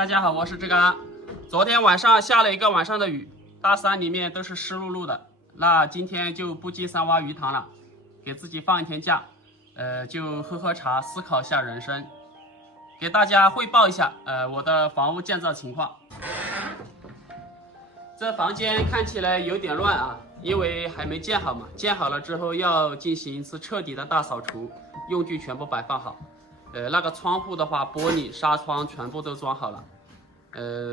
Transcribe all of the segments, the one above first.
大家好，我是志刚。昨天晚上下了一个晚上的雨，大山里面都是湿漉漉的。那今天就不进山挖鱼塘了，给自己放一天假，就喝喝茶，思考一下人生，给大家汇报一下我的房屋建造情况。这房间看起来有点乱啊，因为还没建好嘛。建好了之后要进行一次彻底的大扫除，用具全部摆放好。那个窗户的话，玻璃、纱窗全部都装好了。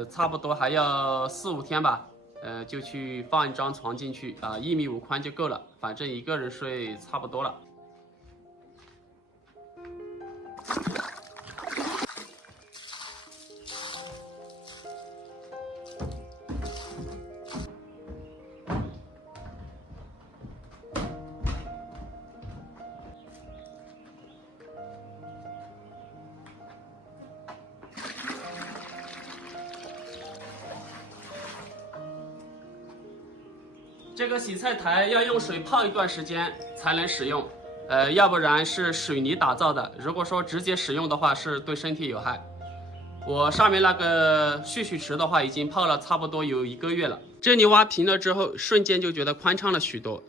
差不多还要4、5天吧。就去放一张床进去啊，1.5米宽就够了，反正一个人睡差不多了。这个洗菜台要用水泡一段时间才能使用，要不然是水泥打造的，如果说直接使用的话是对身体有害。我上面那个蓄水池的话已经泡了差不多有1个月了，这里挖平了之后瞬间就觉得宽敞了许多。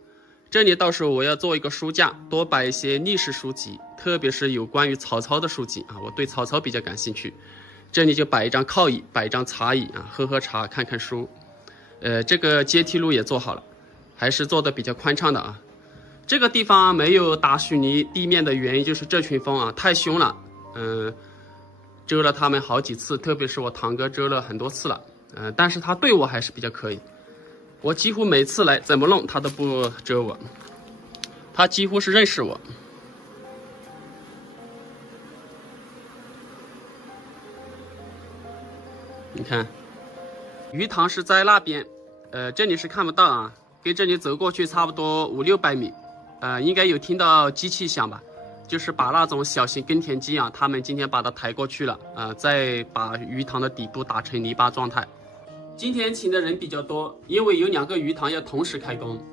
这里到时候我要做一个书架，多摆一些历史书籍，特别是有关于曹操的书籍啊，我对曹操比较感兴趣。这里就摆一张靠椅，摆一张茶椅啊，喝喝茶看看书。这个阶梯路也做好了，还是做的比较宽敞的啊。这个地方没有打水泥地面的原因就是这群蜂啊太凶了，蛰了他们好几次，特别是我堂哥蛰了很多次了，但是他对我还是比较可以，我几乎每次来怎么弄他都不蛰我，他几乎是认识我。你看，鱼塘是在那边，这里是看不到啊。跟这里走过去差不多500、600米，应该有听到机器响吧？就是把那种小型耕田机啊，他们今天把它抬过去了，再把鱼塘的底部打成泥巴状态。今天请的人比较多，因为有2个鱼塘要同时开工，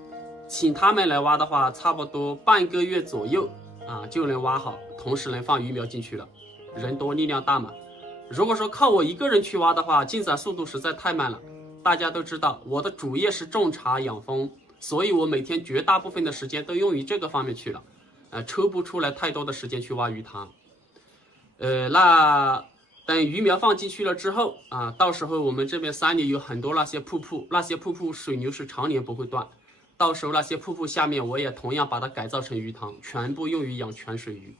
请他们来挖的话，差不多半个月左右啊就能挖好，同时能放鱼苗进去了。人多力量大嘛。如果说靠我一个人去挖的话，进展速度实在太慢了。大家都知道我的主业是种茶养蜂，所以我每天绝大部分的时间都用于这个方面去了，抽不出来太多的时间去挖鱼塘。那等鱼苗放进去了之后啊，到时候我们这边山里有很多那些瀑布，那些瀑布水流是常年不会断，到时候那些瀑布下面我也同样把它改造成鱼塘，全部用于养泉水鱼。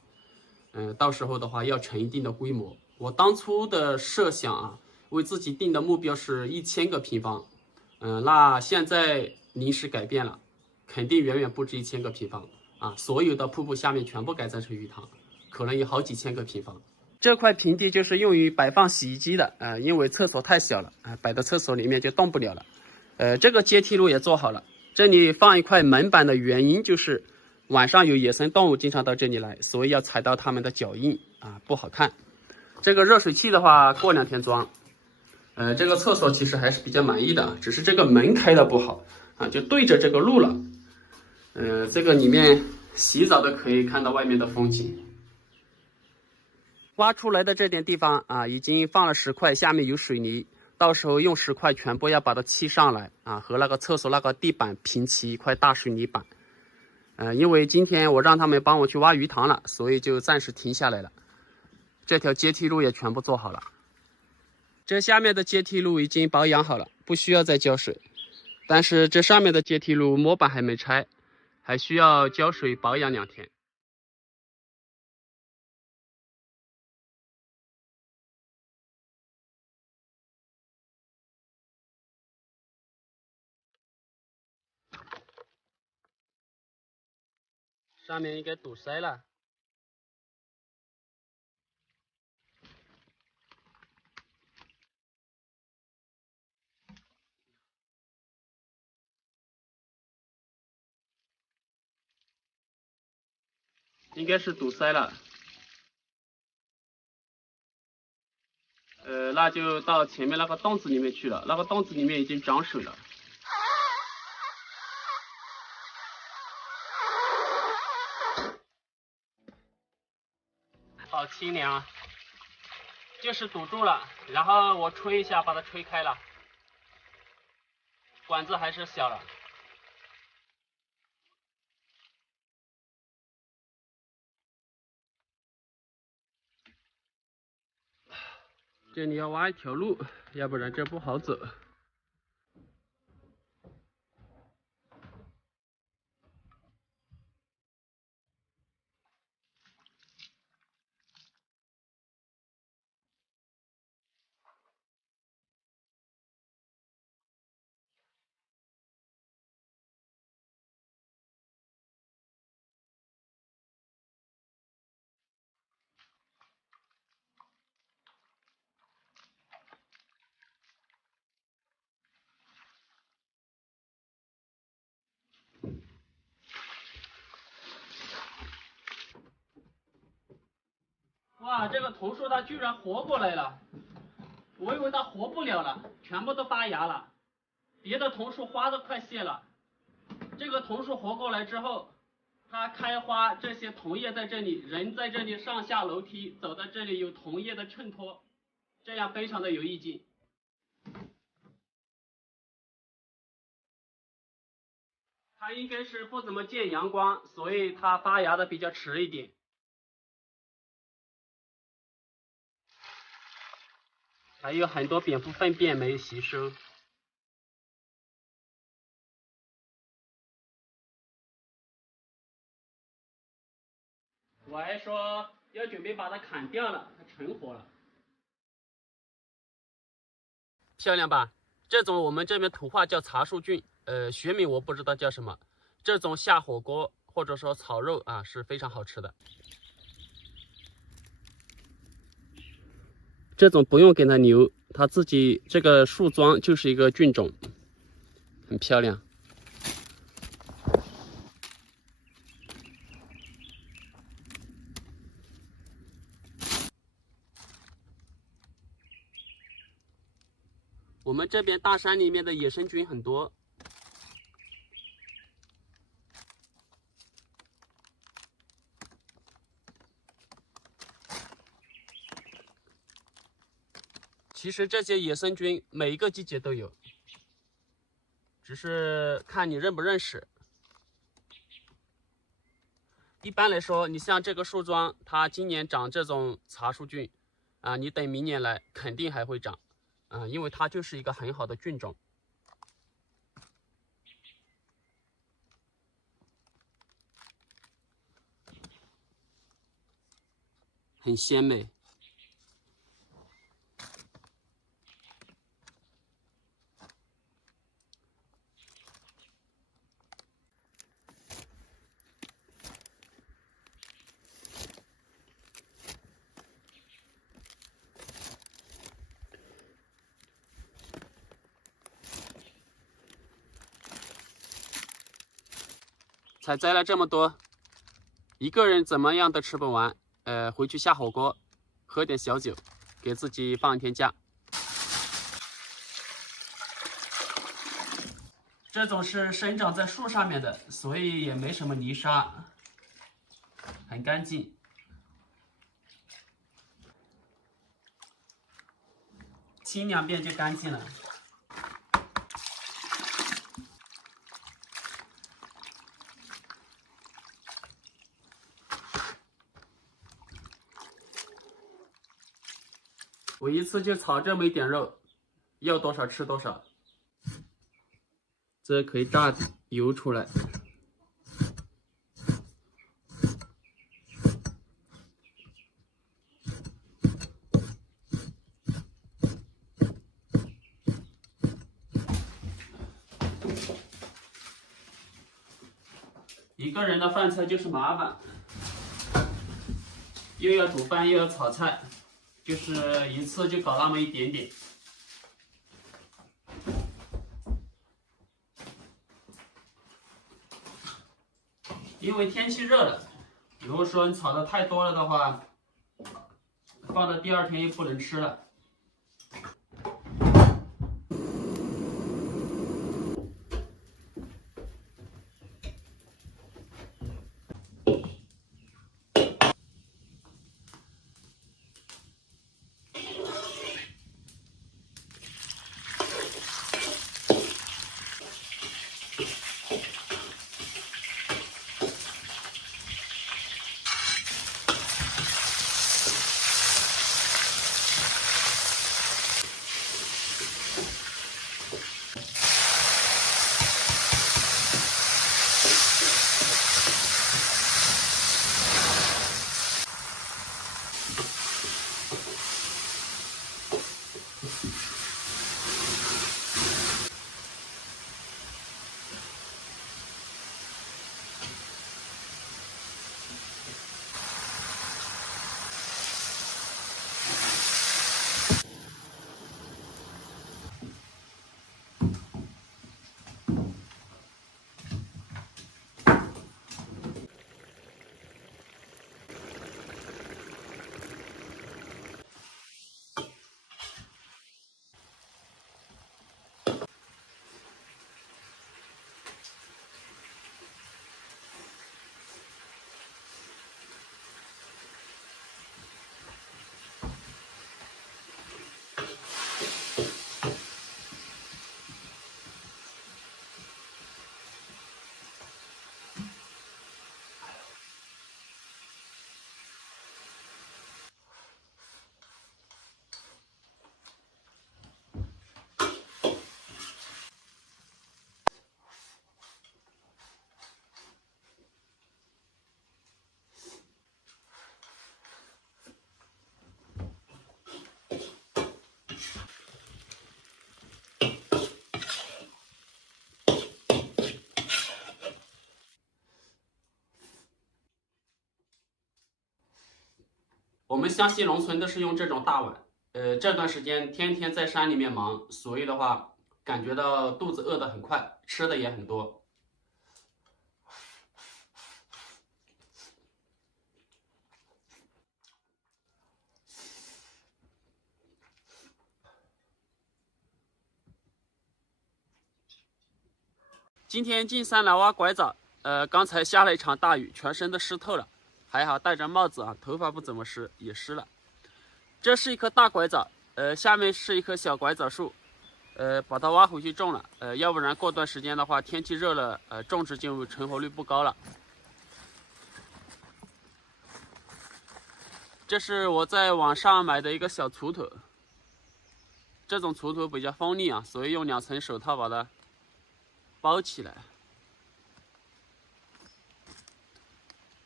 到时候的话要成一定的规模。我当初的设想啊，为自己定的目标是1000个平方，那现在临时改变了，肯定远远不止1000个平方啊！所有的瀑布下面全部改造成鱼塘，可能有好几千个平方。这块平地就是用于摆放洗衣机的，因为厕所太小了，摆到厕所里面就动不了了。这个阶梯路也做好了，这里放一块门板的原因就是晚上有野生动物经常到这里来，所以要踩到它们的脚印啊，不好看。这个热水器的话，过2天装。这个厕所其实还是比较满意的，只是这个门开的不好啊，就对着这个路了。这个里面洗澡都可以看到外面的风景。挖出来的这点地方啊，已经放了石块，下面有水泥，到时候用石块全部要把它砌上来啊，和那个厕所那个地板平齐一块大水泥板。因为今天我让他们帮我去挖鱼塘了，所以就暂时停下来了。这条阶梯路也全部做好了。这下面的阶梯路已经保养好了，不需要再浇水。但是这上面的阶梯路模板还没拆，还需要浇水保养2天。上面应该堵塞了。应该是堵塞了。那就到前面那个洞子里面去了，那个洞子里面已经涨水了。好清凉啊！就是堵住了，然后我吹一下，把它吹开了，管子还是小了。这里要挖一条路，要不然这不好走。哇，这个桐树它居然活过来了，我以为它活不了了，全部都发芽了，别的桐树花都快谢了，这个桐树活过来之后，它开花，这些桐叶在这里，人在这里上下楼梯，走在这里有桐叶的衬托，这样非常的有意境。它应该是不怎么见阳光，所以它发芽的比较迟一点。还有很多蝙蝠粪便没吸收。我还说要准备把它砍掉了，它成活了。漂亮吧？这种我们这边土话叫茶树菌，学名我不知道叫什么。这种下火锅或者说炒肉啊是非常好吃的。这种不用给它留，它自己这个树桩就是一个菌种，很漂亮。我们这边大山里面的野生菌很多。其实这些野生菌每一个季节都有，只是看你认不认识。一般来说，你像这个树桩，它今年长这种茶树菌，啊，你等明年来肯定还会长，啊，因为它就是一个很好的菌种，很鲜美。采摘了这么多，一个人怎么样都吃不完。回去下火锅，喝点小酒，给自己放一天假。这种是生长在树上面的，所以也没什么泥沙，很干净。清2遍就干净了。我一次就炒这么一点肉，要多少吃多少。这可以炸油出来。一个人的饭菜就是麻烦，又要煮饭又要炒菜，就是一次就搞那么一点点。因为天气热了，如果说你炒的太多了的话，放到第2天又不能吃了。我们湘西农村都是用这种大碗。这段时间天天在山里面忙，所以的话，感觉到肚子饿得很快，吃的也很多。今天进山来挖拐枣，刚才下了一场大雨，全身都湿透了，还好戴着帽子啊，头发不怎么湿，也湿了。这是一棵大拐枣，下面是一棵小拐枣树，把它挖回去种了，要不然过段时间的话，天气热了，种植就成活率不高了。这是我在网上买的一个小锄头，这种锄头比较锋利啊，所以用2层手套把它包起来，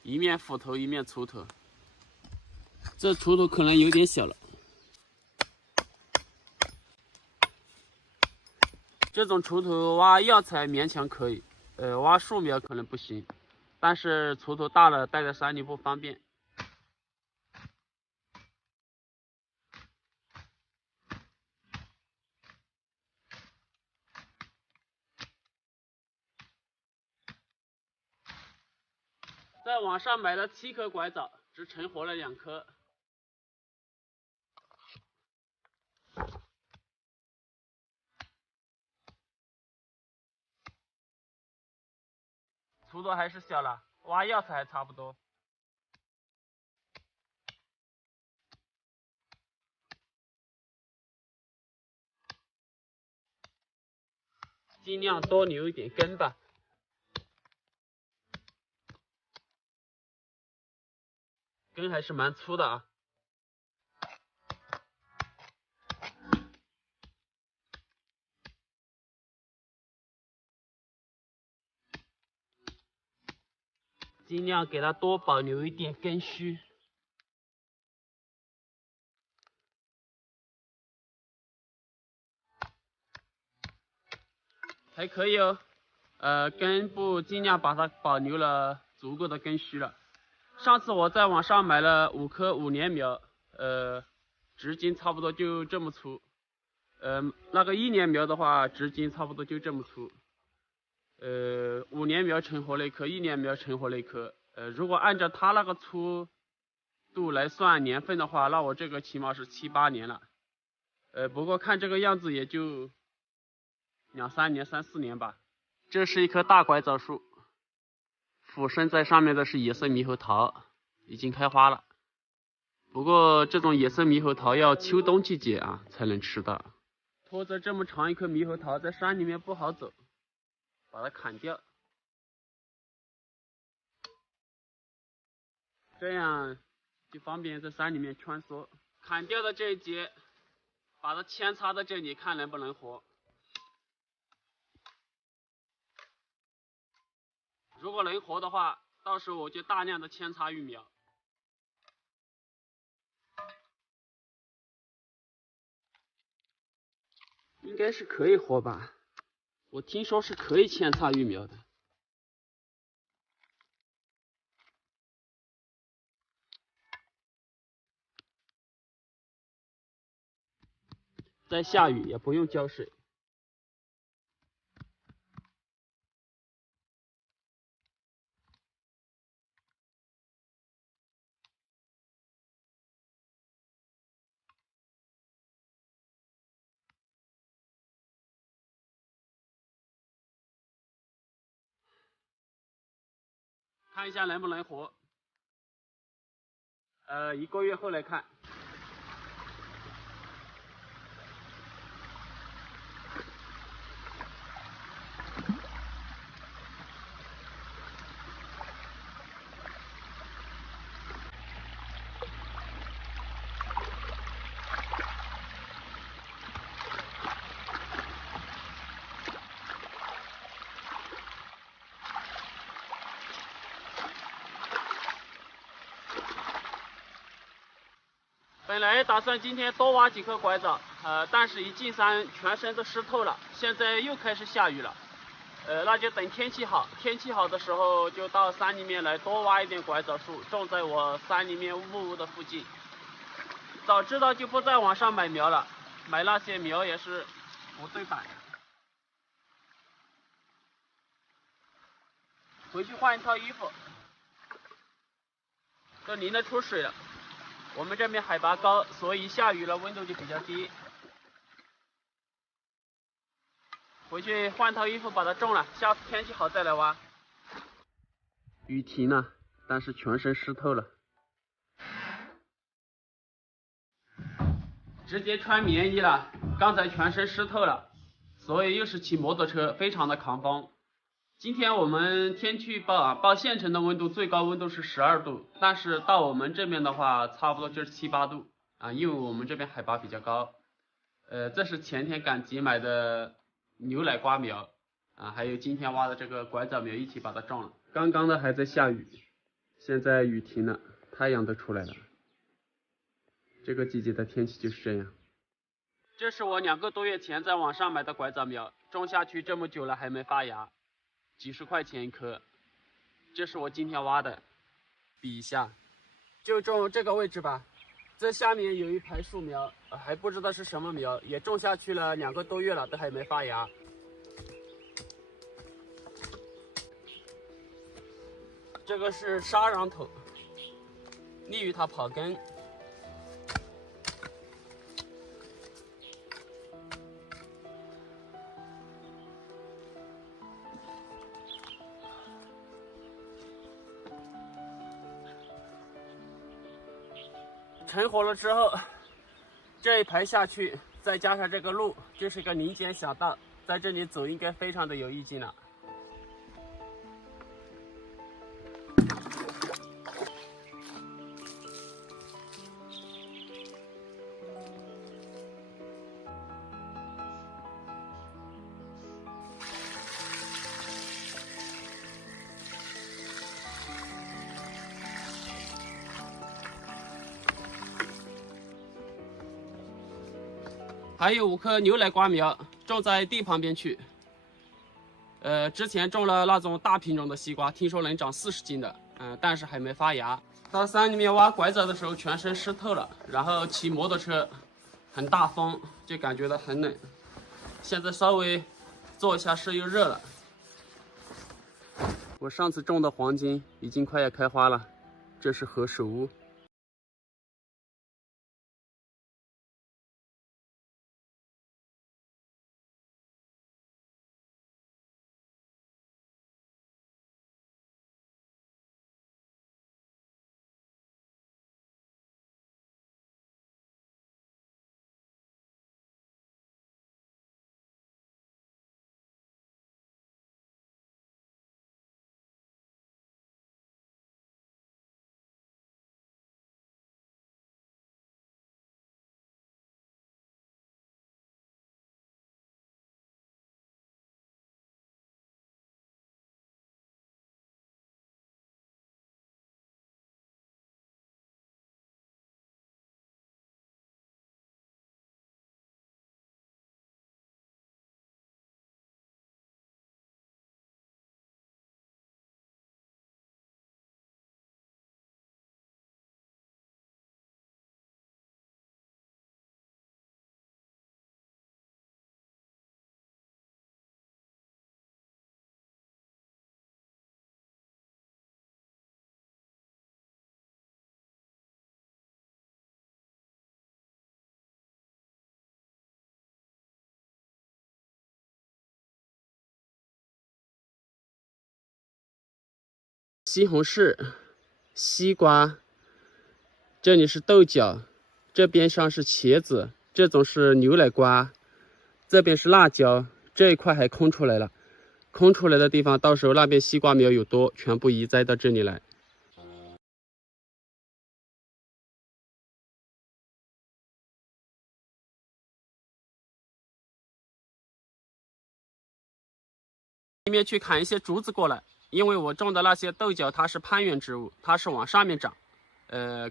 一面斧头一面锄头。这锄头可能有点小了。这种锄头挖药材勉强可以，挖树苗可能不行，但是锄头大了带在山里不方便。在网上买了7颗拐枣，只成活了2颗。锄头还是小了，挖药材还差不多。尽量多留一点根吧。根还是蛮粗的啊。尽量给它多保留一点根须。还可以哦，根部尽量把它保留了足够的根须了。上次我在网上买了5颗5年苗，直径差不多就这么粗。那个1年苗的话，直径差不多就这么粗。5年苗成活了1颗，1年苗成活了1颗。如果按照它那个粗度来算年份的话，那我这个起码是7、8年了。不过看这个样子也就2、3年、3、4年吧。这是一棵大拐枣树，俯身在上面的是野生猕猴桃，已经开花了。不过这种野生猕猴桃要秋冬季节啊才能吃到。拖着这么长一棵猕猴桃在山里面不好走，把它砍掉，这样就方便在山里面穿梭。砍掉的这一节，把它扦插到这里，看能不能活。如果能活的话，到时候我就大量的扦插育苗。应该是可以活吧，我听说是可以扦插育苗的。再下雨也不用浇水。看一下能不能活。1个月后来看。本来打算今天多挖几颗拐枣，但是一进山全身都湿透了，现在又开始下雨了，那就等天气好，天气好的时候就到山里面来多挖一点拐枣树，种在我山里面木屋的附近。早知道就不在网上买苗了，买那些苗也是不对版。回去换一套衣服，都淋得出水了。我们这边海拔高，所以下雨了温度就比较低。回去换套衣服把它种了，下次天气好再来挖。雨停了，但是全身湿透了，直接穿棉衣了。刚才全身湿透了，所以又是骑摩托车，非常的抗风。今天我们天气预报县城的温度最高温度是12度，但是到我们这边的话，差不多就是7、8度啊，因为我们这边海拔比较高。这是前天赶集买的牛奶瓜苗啊，还有今天挖的这个拐枣苗一起把它种了。刚刚的还在下雨，现在雨停了，太阳都出来了。这个季节的天气就是这样。这是我2个多月前在网上买的拐枣苗，种下去这么久了还没发芽，几十块钱一颗。这是我今天挖的，比一下，就种这个位置吧。这下面有一排树苗，还不知道是什么苗，也种下去了2个多月了，都还没发芽。这个是沙瓤头，利于它跑根。成活了之后，这一排下去，再加上这个路，就是一个林间小道，在这里走应该非常的有意境了。还有5棵牛奶瓜苗种在地旁边去。之前种了那种大品种的西瓜，听说能长40斤的，但是还没发芽。到山里面挖拐枣的时候，全身湿透了，然后骑摩托车，很大风，就感觉到很冷。现在稍微坐一下室又热了。我上次种的黄金已经快要开花了，这是何首乌。西红柿、西瓜，这里是豆角，这边上是茄子，这种是牛奶瓜，这边是辣椒，这一块还空出来了。空出来的地方，到时候那边西瓜苗有多，全部移栽到这里来。里面去砍一些竹子过来，因为我种的那些豆角它是攀援植物，它是往上面长，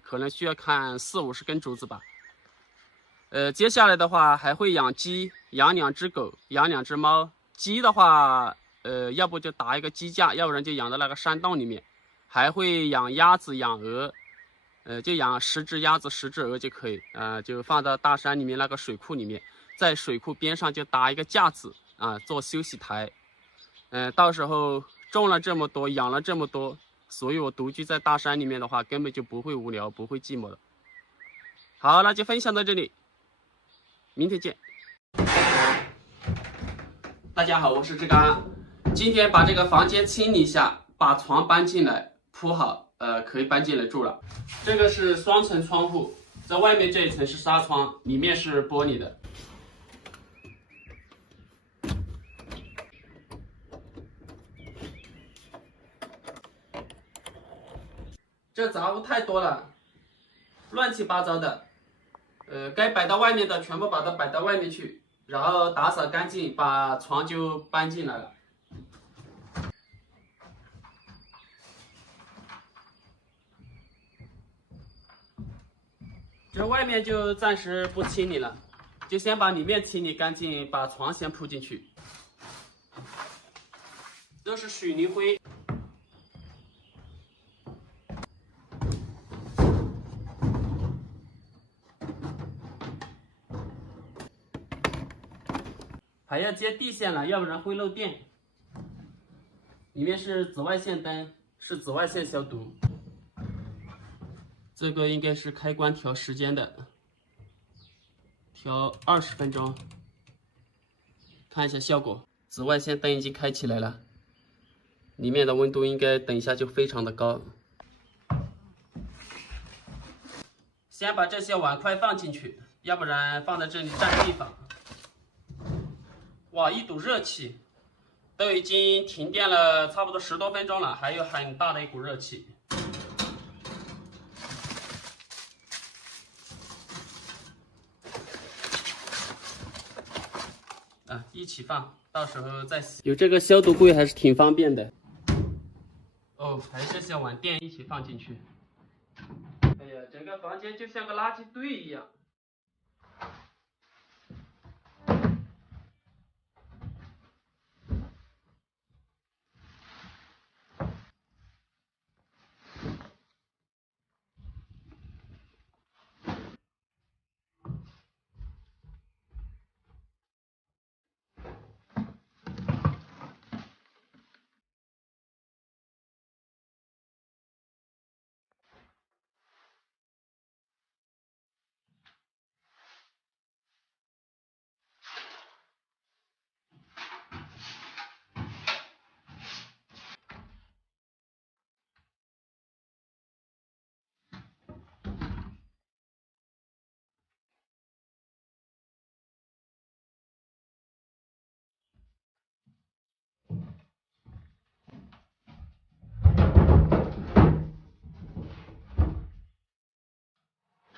可能需要砍40、50根竹子吧。接下来的话还会养鸡，养2只狗，养2只猫。鸡的话，要不就搭一个鸡架，要不然就养到那个山洞里面，还会养鸭子、养鹅，就养10只鸭子、10只鹅就可以，就放到大山里面那个水库里面，在水库边上就搭一个架子做休息台，到时候种了这么多，养了这么多，所以我独居在大山里面的话，根本就不会无聊，不会寂寞的。好，那就分享到这里，明天见。大家好，我是志刚。今天把这个房间清理一下，把床搬进来铺好，可以搬进来住了。这个是双层窗户，在外面这一层是纱窗，里面是玻璃的。这杂物太多了，乱七八糟的，该摆到外面的全部把它摆到外面去，然后打扫干净，把床就搬进来了。这外面就暂时不清理了，就先把里面清理干净，把床先铺进去。都是水泥灰。还要接地线了，要不然会漏电。里面是紫外线灯，是紫外线消毒。这个应该是开关调时间的，调20分钟，看一下效果。紫外线灯已经开起来了，里面的温度应该等一下就非常的高。先把这些碗筷放进去，要不然放在这里占地方。哇，一股热气，都已经停电了差不多10多分钟了，还有很大的一股热气。一起放，到时候再洗。有这个消毒柜还是挺方便的。哦，还有这些碗垫一起放进去。哎呀，整个房间就像个垃圾堆一样。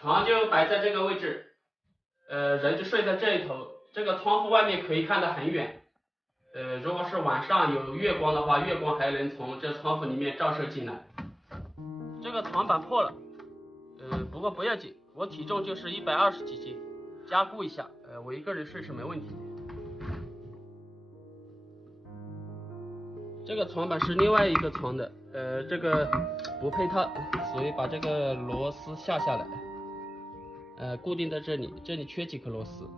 床就摆在这个位置，人就睡在这一头。这个窗户外面可以看得很远，如果是晚上有月光的话，月光还能从这窗户里面照射进来。这个床板破了，不过不要紧，我体重就是120几斤，加固一下，我一个人睡是没问题。这个床板是另外一个床的，这个不配套，所以把这个螺丝下来。固定在这里，这里缺几颗螺丝。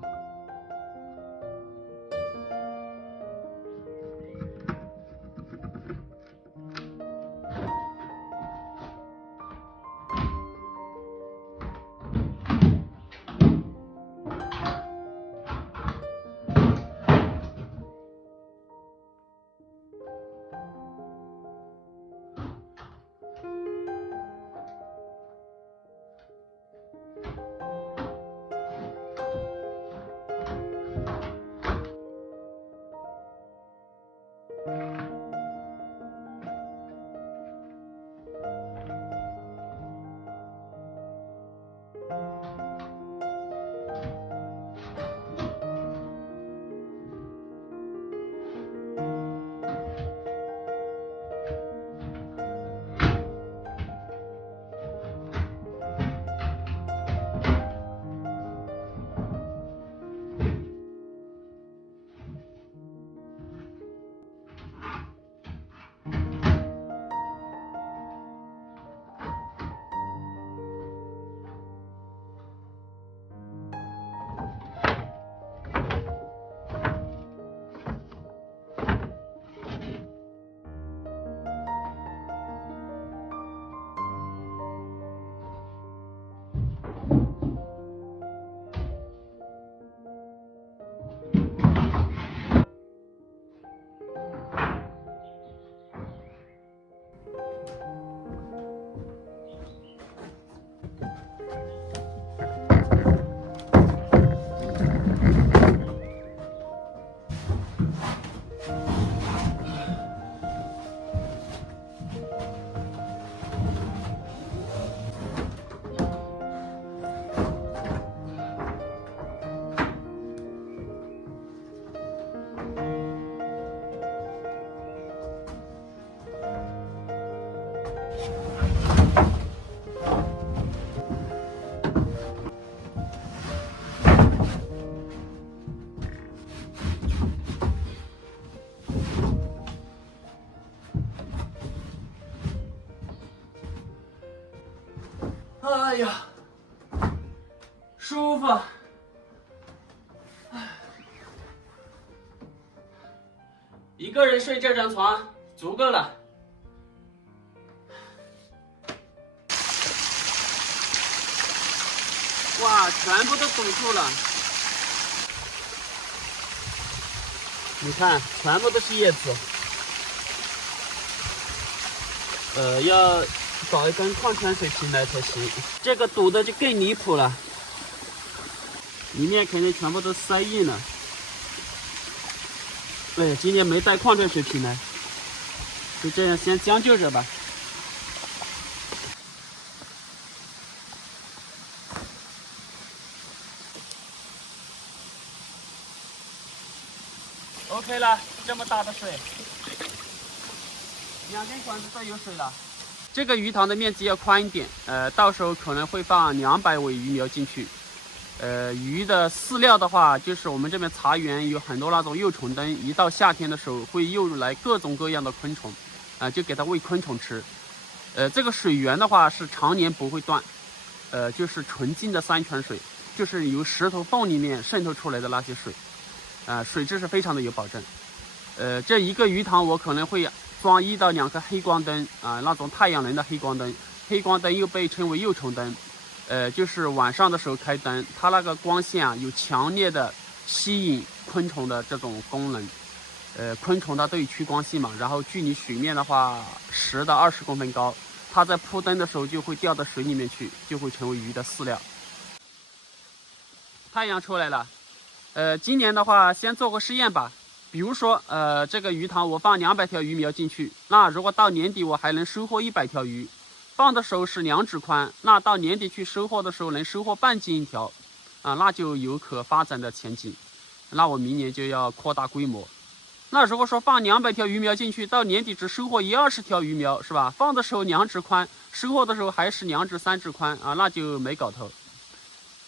哎呀，舒服。一个人睡这张床足够了。哇，全部都堵住了。你看，全部都是叶子。要找一根矿泉水瓶来才行。这个堵的就更离谱了，里面肯定全部都塞硬了。哎，今天没带矿泉水瓶来，就这样先将就着吧。OK 了，这么大的水，2根管子都有水了。这个鱼塘的面积要宽一点，到时候可能会放200尾鱼苗进去。鱼的饲料的话，就是我们这边茶园有很多那种幼虫灯，一到夏天的时候会诱来各种各样的昆虫，就给它喂昆虫吃。这个水源的话是常年不会断，就是纯净的山泉水，就是由石头缝里面渗透出来的那些水，水质是非常的有保证。这一个鱼塘我可能会装1到2颗黑光灯那种太阳能的黑光灯，黑光灯又被称为幼虫灯。就是晚上的时候开灯，它那个光线有强烈的吸引昆虫的这种功能。昆虫它都有趋光性嘛，然后距离水面的话10到20公分高，它在扑灯的时候就会掉到水里面去，就会成为鱼的饲料。太阳出来了，今年的话先做个试验吧。比如说，这个鱼塘我放200条鱼苗进去，那如果到年底我还能收获100条鱼。放的时候是2指宽，那到年底去收获的时候能收获半斤1条，那就有可发展的前景。那我明年就要扩大规模。那如果说放200条鱼苗进去，到年底只收获1-20条鱼苗，是吧？放的时候2指宽，收获的时候还是2指3指宽那就没搞头。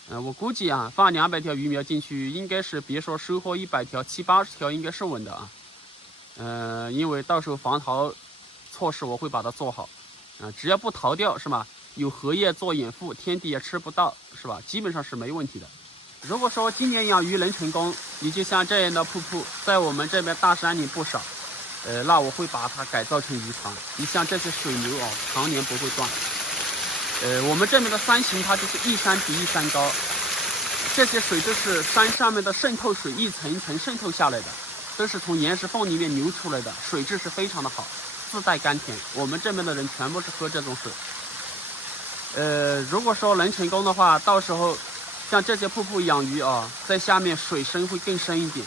我估计放200条鱼苗进去，应该是别说收获100条，70-80条应该是稳的因为到时候防逃措施我会把它做好。只要不逃掉是吧？有荷叶做掩护，天敌也吃不到是吧？基本上是没问题的。如果说今年养鱼能成功，你就像这样的瀑布，在我们这边大山里不少。那我会把它改造成鱼塘。你像这些水流常年不会断。我们这边的山形它就是一山比一山高，这些水都是山上面的渗透水一层一层渗透下来的，都是从岩石缝里面流出来的，水质是非常的好。自带甘甜，我们这边的人全部是喝这种水。如果说能成功的话，到时候像这些瀑布养鱼在下面水深会更深一点。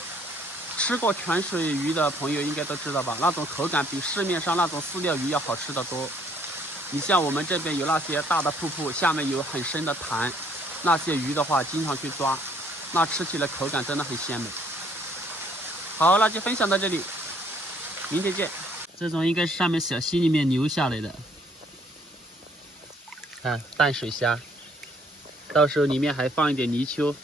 吃过泉水鱼的朋友应该都知道吧，那种口感比市面上那种饲料鱼要好吃得多。你像我们这边有那些大的瀑布，下面有很深的潭，那些鱼的话经常去抓，那吃起来口感真的很鲜美。好，那就分享到这里，明天见。这种应该是上面小溪里面流下来的，看淡水虾，到时候里面还放一点泥鳅。